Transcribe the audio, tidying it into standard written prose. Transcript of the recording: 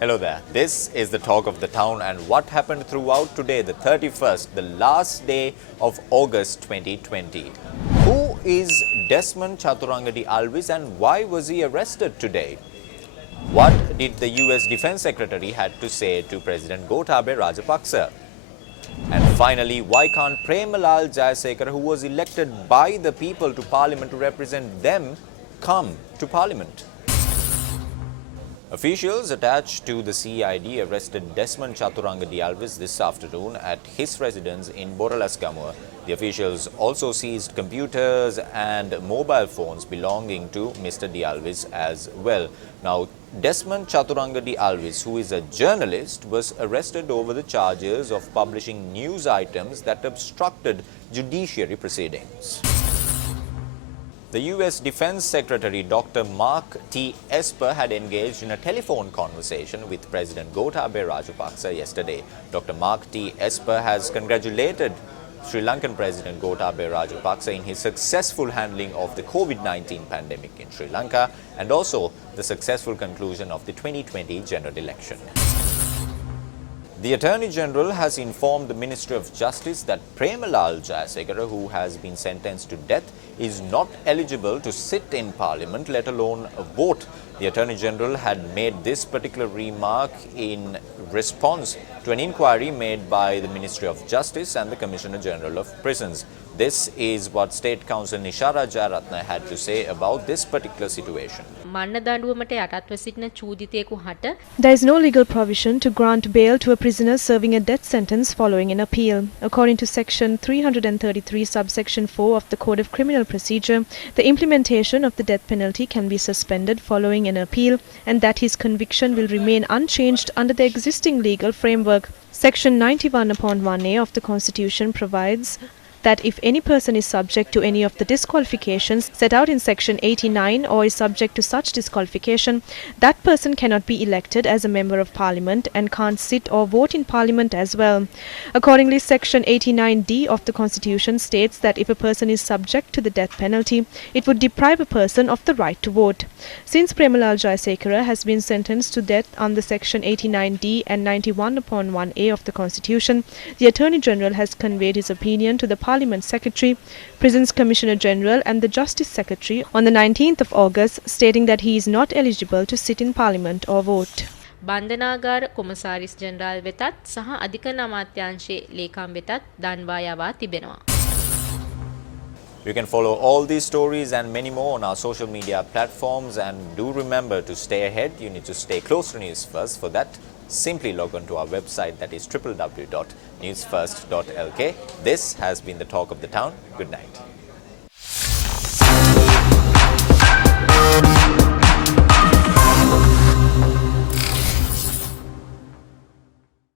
Hello there. This is the talk of the town and what happened throughout today, the 31st, the last day of August 2020. Who is Desmond Chaturangadi Alvis and why was he arrested today? What did the US Defense Secretary had to say to President Gotabaya Rajapaksa? And finally, why can't Premalal Jayasekara, who was elected by the people to Parliament to represent them, come to Parliament? Officials attached to the CID arrested Desmond Chaturangadi Alvis this afternoon at his residence in Boralaskamua. The officials also seized computers and mobile phones belonging to Mr. Alvis as well. Now, Desmond Chaturangadi Alvis, who is a journalist, was arrested over the charges of publishing news items that obstructed judiciary proceedings. The US Defense Secretary Dr. Mark T. Esper had engaged in a telephone conversation with President Gotabaya Rajapaksa yesterday. Dr. Mark T. Esper has congratulated Sri Lankan President Gotabaya Rajapaksa in his successful handling of the COVID-19 pandemic in Sri Lanka and also the successful conclusion of the 2020 general election. The Attorney General has informed the Ministry of Justice that Premalal Jayasekara, who has been sentenced to death, is not eligible to sit in Parliament, let alone vote. The Attorney General had made this particular remark in response to an inquiry made by the Ministry of Justice and the Commissioner General of Prisons. This is what State Counsel Nishara Jayaratna had to say about this particular situation. There is no legal provision to grant bail to a prisoner serving a death sentence following an appeal. According to Section 333, subsection 4 of the Code of Criminal Procedure, the implementation of the death penalty can be suspended following an appeal and that his conviction will remain unchanged under the existing legal framework. Section 91(1)(a) of the Constitution provides that if any person is subject to any of the disqualifications set out in Section 89 or is subject to such disqualification, that person cannot be elected as a member of Parliament and can't sit or vote in Parliament as well. Accordingly, Section 89D of the Constitution states that if a person is subject to the death penalty, it would deprive a person of the right to vote. Since Premalal Jayasekara has been sentenced to death under Section 89D and 91(1)(a) of the Constitution, the Attorney General has conveyed his opinion to the Parliament Secretary, Prisons Commissioner General and the Justice Secretary on the 19th of August, stating that he is not eligible to sit in Parliament or vote. බන්ධනාගාර කොමසාරිස් ජෙනරාල් වෙතත් සහ අධිකරණ අමාත්‍යාංශයේ ලේකම් වෙතත් දන්වා යවා තිබෙනවා. You can follow all these stories and many more on our social media platforms, and do remember to stay ahead. You need to stay close to News First. For that, simply log on to our website, that is www.newsfirst.lk. This has been the talk of the town. Good night.